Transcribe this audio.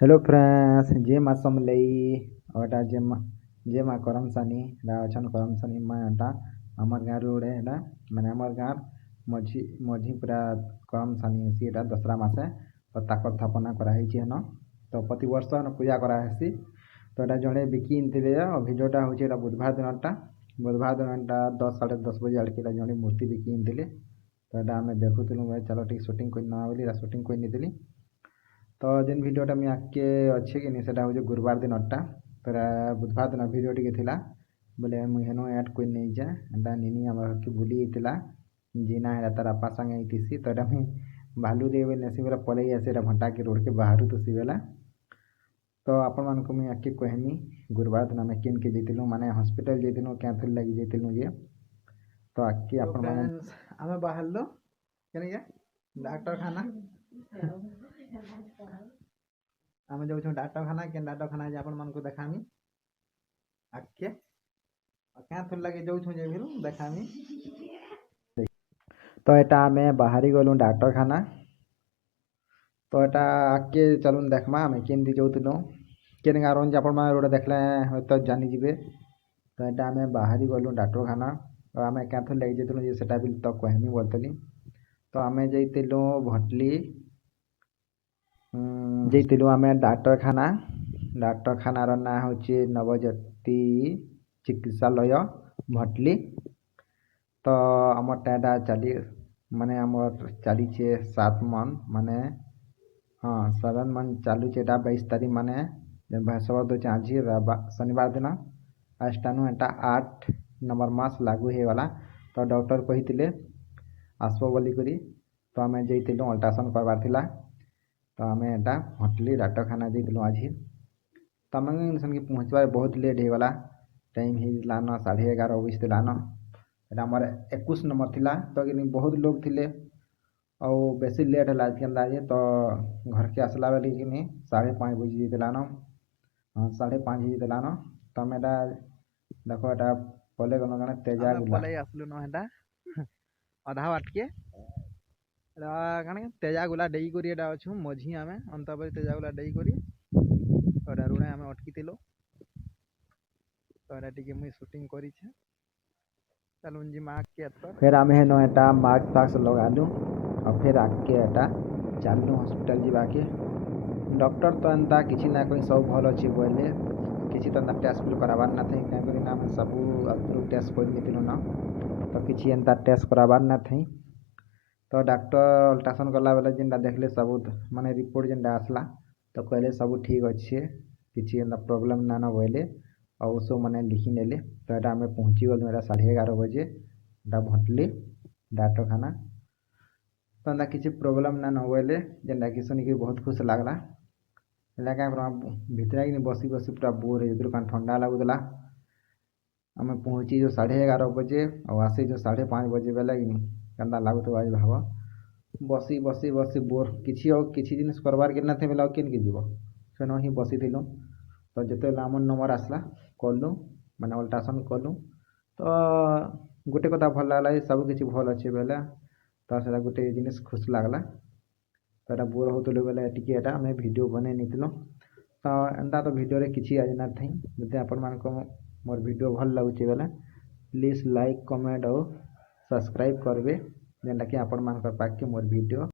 hello friends जे मा समलई ओटा जे मा करम सानी रा अछन करम सानी मा एटा हमर गाँव रोडे एटा माने हमर गाँव मझी मझी पूरा करम सानी हेसी एटा दसरा मासे तो ताकर स्थापना करा हेछि हन तो प्रति वर्ष न पूजा करा हेसी तो एटा जड़े बिकी इनतिले भिडियोटा होछि एटा बुधवार दिनटा 10 10:30 बजे आड़के एटा जड़े मूर्ति बिकी इनतिले तो एटा हमें देखुतलु भाई चलो ठीक शूटिंग कोइ ना बोली शूटिंग कोइ नितिली तो जेन भिडियोटा मुझे आगे अच्छे कि नहीं हूँ गुरुवार दिन अट्टा तो बुधवार दिन भिडियो टी थिला बोले मुझे हेनो ऐड कोई नहीं जाए एंटा निनी आम कि बुली होता जीना है तार आपा संगे थी तो मुझे भालू दे नेसी बेला पलि आसे भंटा के रोड के बाहर तो सी बेला तो आपण मानक मुझे आगे कहमी गुरुवार दिन आम किन के जाइलु माने हॉस्पिटल जाइलु क्या लगी जाइलु ये तो आगे आपण आम बाहर क्या डॉक्टर खाना आम जाऊँ डाक्तरखाना के डाक्तरखाना जे आपण मानक देखामी आके क्या थोर लगे जाऊँ जे फिर देखामी तो एटा आम बाहरी गलु डाक्तरखाना तो एटा आके चलुन देखमा आम केमती जाऊलु केन गाँव जे आपण रोड देखले तो जानीजे तो एटा आम बाहरी गलु डाक्तरखाना तो आम क्या थोर लगे जाइलु सेटा भी तो कहमी बोलती तो आम जाइलु भटली जाइलु आम डाक्तरखानार ना हूँ नवज्योति चिकित्सालय भटली तो आमर टाटा चली माने आमर चली 7 मन माने हाँ 7 मन चालू 22 तारीख माने बृहस्पति दो आज शनिवार दिन आसटानु एटा 8 नंबर मास लागू होगा तो डॉक्टर कही आसब बोलिकी तो आम जाइलु अल्ट्रासाउंड करवार थिला तो आम एटा भटली डाक्तरखाना जाइलु आज तो आम सन पहुँचबार बहुत लेट होगा टाइम होलान 11:30 बजलान एटा आमर 21 नंबर थिला तो बहुत लोग थे और बेसी लेट है के तो घर के आसला बेले कि 5:30 बजे देलान 5:30 बजे देलान तो आम एटा देखो एटा पले गल कण तेजा पले आसलु न एटा अधा बाट के कण तेजागुला डेई करी एटा अछु मझी आमे अंतबरी तेजागुला डेई करी तो रुणे आमे अटकी तिलो तो एटा टिके मुई शूटिंग करी छे चलुन जी मार्क के फिर आमे हेनो एटा मार्क पास लगालु और फिर आके एटा चालू हॉस्पिटल जीवा के डॉक्टर तो एंता किसी ना कोई सब भल अच्छी बोले किसी तो टेस्ट भी कराबार ना थी कहीं ना सब अग्रु टेस्ट कर देलु ना तो किसी एंता टेस्ट कराबार ना थी तो डॉक्टर अल्ट्रासाउंड कला बेले जेनटा देखले सब माने रिपोर्ट जेनटा आसला तो कहले सब ठीक अच्छे किसी एंता प्रॉब्लम ना न बोले और सब मैंने लिखी नेले तो यहाँ आम पहुँची गलु 11:30 बजे भटली डाक्तरखाना तो एंता किसी प्रॉब्लम ना न बोले जेनटा कि सुनिक बहुत खुश लगला क्या भितर बसी बसी पूरा बोर हो कारण ठंडा लगुला आम पहुँची जो 11:30 बजे और आसी जो 5:30 बजे बेले केन्ता लगुत आज भाव बसी बसी बसी बोर किसी जिन करवार के ना थे बेले किन के जीव सेन ही बसी तो जिते आम नंबर आसला कलु माने अल्ट्रासाउंड कलु तो गोटे कथा भल लगला सब किसी भल अच्छे बेले तो से गोटे जिनिस खुश लगला तो यहाँ बोर होलु बेले टी आम भिड बन नीलु तो एंता तो भिडियो किसी आज ना थी जब आपण मान मोर भिडियो भल लगुचे बेले प्लीज लाइक कमेंट और सब्सक्राइब करबे जेनटा कि आपण मान पाके मोर भिडियो